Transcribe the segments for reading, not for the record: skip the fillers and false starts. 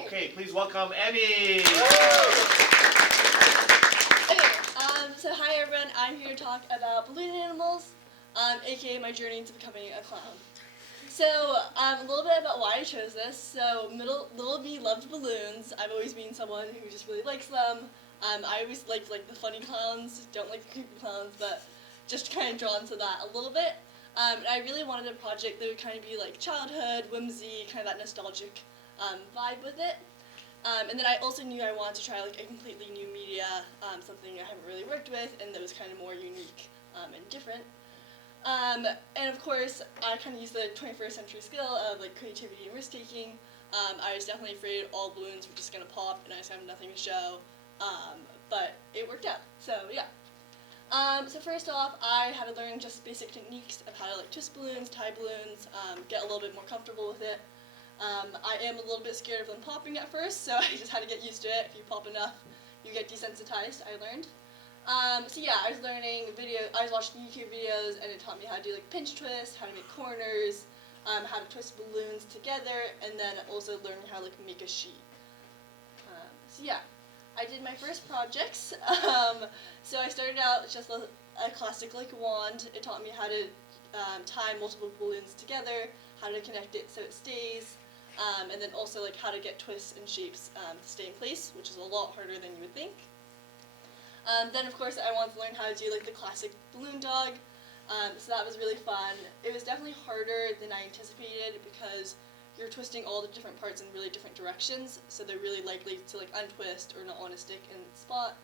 Okay, please welcome Emmy. So hi everyone, I'm here to talk about balloon animals, aka my journey to becoming a clown. So a little bit about why I chose this. So little me loved balloons. I've always been someone who just really likes them. I always liked the funny clowns, don't like the creepy clowns, but just kind of drawn to that a little bit. And I really wanted a project that would kind of be like childhood, whimsy, kind of that nostalgic vibe with it. And then I also knew I wanted to try a completely new media, something I haven't really worked with, and that was kind of more unique and different. And of course, I kind of used the 21st century skill of creativity and risk taking. I was definitely afraid all balloons were just gonna pop and I just have nothing to show, but it worked out. So yeah. So first off, I had to learn just basic techniques of how to twist balloons, tie balloons, get a little bit more comfortable with it. I am a little bit scared of them popping at first, so I just had to get used to it. If you pop enough, you get desensitized, I learned. So yeah, I was watching YouTube videos, and it taught me how to do pinch twists, how to make corners, how to twist balloons together, and then also learning how to make a sheet. So yeah, I did my first projects. So I started out just a classic wand. It taught me how to tie multiple balloons together, how to connect it so it stays, and then also how to get twists and shapes to stay in place, which is a lot harder than you would think. Then of course I wanted to learn how to do the classic balloon dog, so that was really fun. It was definitely harder than I anticipated because you're twisting all the different parts in really different directions, so they're really likely to untwist or not want to stick in the spot.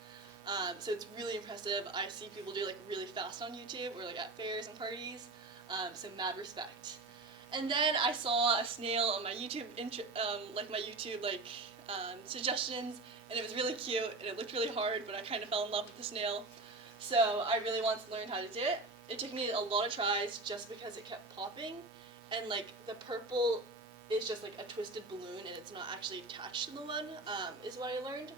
So it's really impressive. I see people do really fast on YouTube or at fairs and parties, so mad respect. And then I saw a snail on my YouTube suggestions, and it was really cute and it looked really hard, but I kind of fell in love with the snail. So I really wanted to learn how to do it. It took me a lot of tries just because it kept popping, and the purple is just a twisted balloon and it's not actually attached to the one, is what I learned.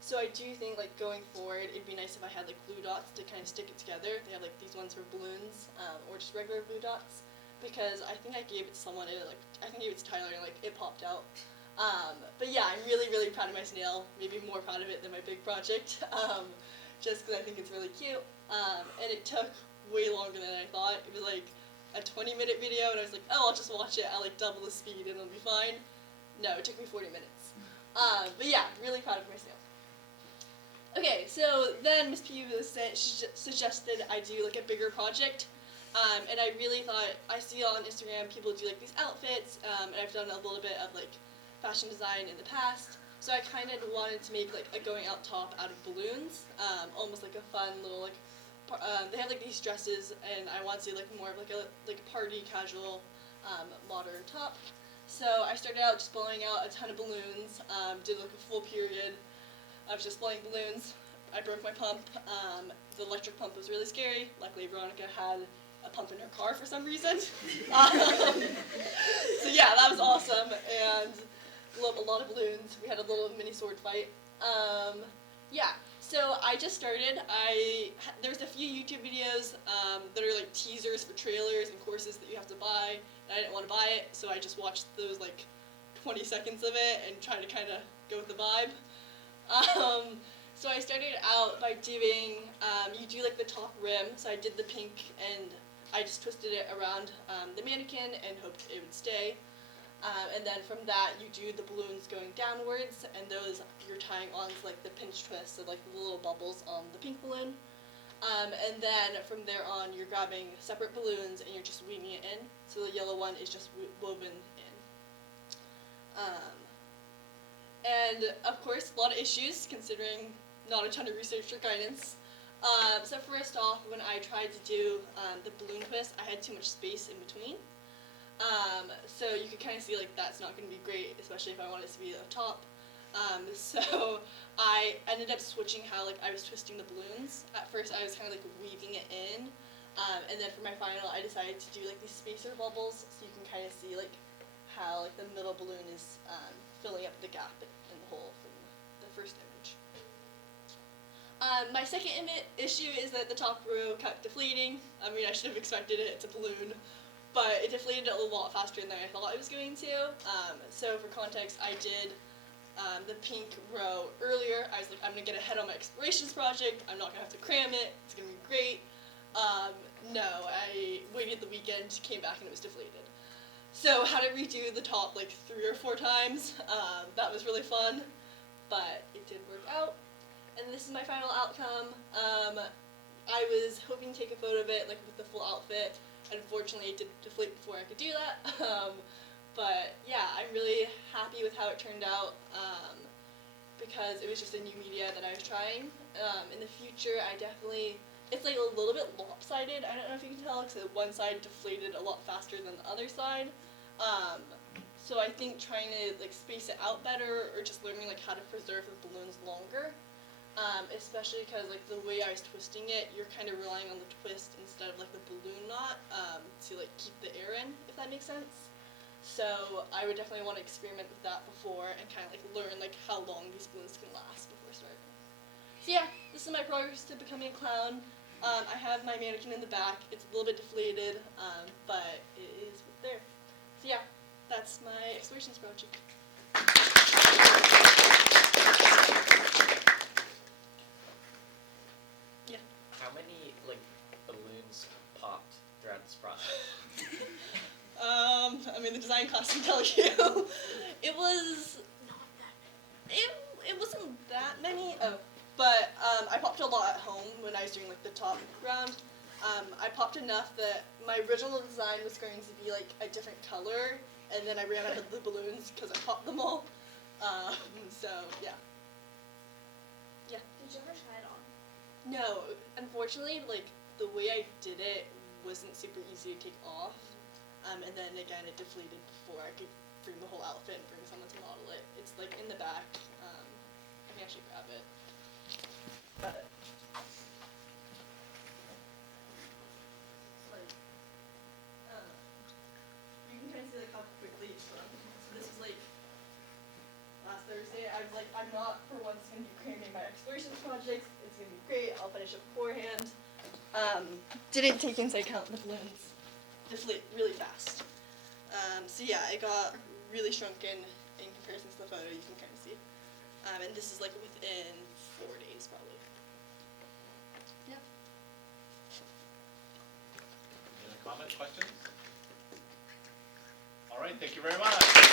So I do think going forward it'd be nice if I had glue dots to kind of stick it together. They have these ones for balloons, or just regular glue dots, because I think I gave it to someone and I think I gave it to Tyler and it popped out. But yeah, I'm really, really proud of my snail, maybe more proud of it than my big project, just because I think it's really cute. And it took way longer than I thought. It was a 20-minute video, and I was oh, I'll just watch it at double the speed and it'll be fine. No, it took me 40 minutes. But yeah, really proud of my snail. Okay, so then Miss P suggested I do a bigger project. And I really thought, I see on Instagram people do these outfits, and I've done a little bit of fashion design in the past, so I kind of wanted to make a going out top out of balloons, almost a fun little they have these dresses, and I want to do more of a party casual modern top. So I started out just blowing out a ton of balloons, did a full period of just blowing balloons. I broke my pump. The electric pump was really scary. Luckily Veronica had a pump in her car for some reason. So yeah, that was awesome, and a lot of balloons. We had a little mini sword fight. Yeah, so I just started. There's a few YouTube videos that are teasers for trailers and courses that you have to buy, and I didn't want to buy it, so I just watched those 20 seconds of it and tried to kind of go with the vibe. So I started out by doing, you do the top rim, so I did the pink and I just twisted it around the mannequin and hoped it would stay. And then from that you do the balloons going downwards, and those you're tying on to the pinch twist, so the little bubbles on the pink balloon. And then from there on you're grabbing separate balloons and you're just weaving it in, so the yellow one is just woven in. And of course a lot of issues considering not a ton of research or guidance. So first off, when I tried to do the balloon twist, I had too much space in between. So you could kind of see that's not going to be great, especially if I wanted it to be a top. So I ended up switching how I was twisting the balloons. At first I was kind of weaving it in, and then for my final I decided to do these spacer bubbles, so you can kind of see how the middle balloon is filling up the gap in the hole from the first image. My second issue is that the top row kept deflating. I mean, I should have expected it, it's a balloon, but it deflated a lot faster than I thought it was going to. So for context, I did the pink row earlier. I was like, I'm gonna get ahead on my explorations project. I'm not gonna have to cram it. It's gonna be great. No, I waited the weekend, came back, and it was deflated. So had to redo the top like 3 or 4 times. That was really fun, but it did work out. And this is my final outcome. I was hoping to take a photo of it like with the full outfit. Unfortunately, it did deflate before I could do that. But yeah, I'm really happy with how it turned out because it was just a new media that I was trying. In the future, I definitely, it's like a little bit lopsided. I don't know if you can tell because one side deflated a lot faster than the other side. So I think trying to like space it out better or just learning like how to preserve the balloons longer. Especially because like the way I was twisting it, you're kind of relying on the twist instead of like the balloon knot to like keep the air in, if that makes sense. So I would definitely want to experiment with that before and kind of like learn like how long these balloons can last before starting. So yeah, this is my progress to becoming a clown. I have my mannequin in the back. It's a little bit deflated, but it is there. So yeah, that's my explorations project. How many like balloons popped throughout this process? I mean, the design class can tell you. It was not that many. It wasn't that many. Oh, but I popped a lot at home when I was doing like the top round. I popped enough that my original design was going to be like a different color, and then I ran out of the balloons because I popped them all. So yeah. Yeah. Did you ever try it on? No, unfortunately, like the way I did it wasn't super easy to take off. And then again, it deflated before I could bring the whole outfit and bring someone to model it. It's like in the back. I can actually grab it. But like, you can kind of see like how quickly it's done. So this was like last Thursday. I was like, I'm not for once going to be cramming my explorations projects. It's going to be great. I'll finish it beforehand. Didn't take into account the balloons deflate really fast. So yeah, it got really shrunken in comparison to the photo. You can kind of see. And this is like within 4 days probably. Yeah. Any other comments, questions? All right, thank you very much.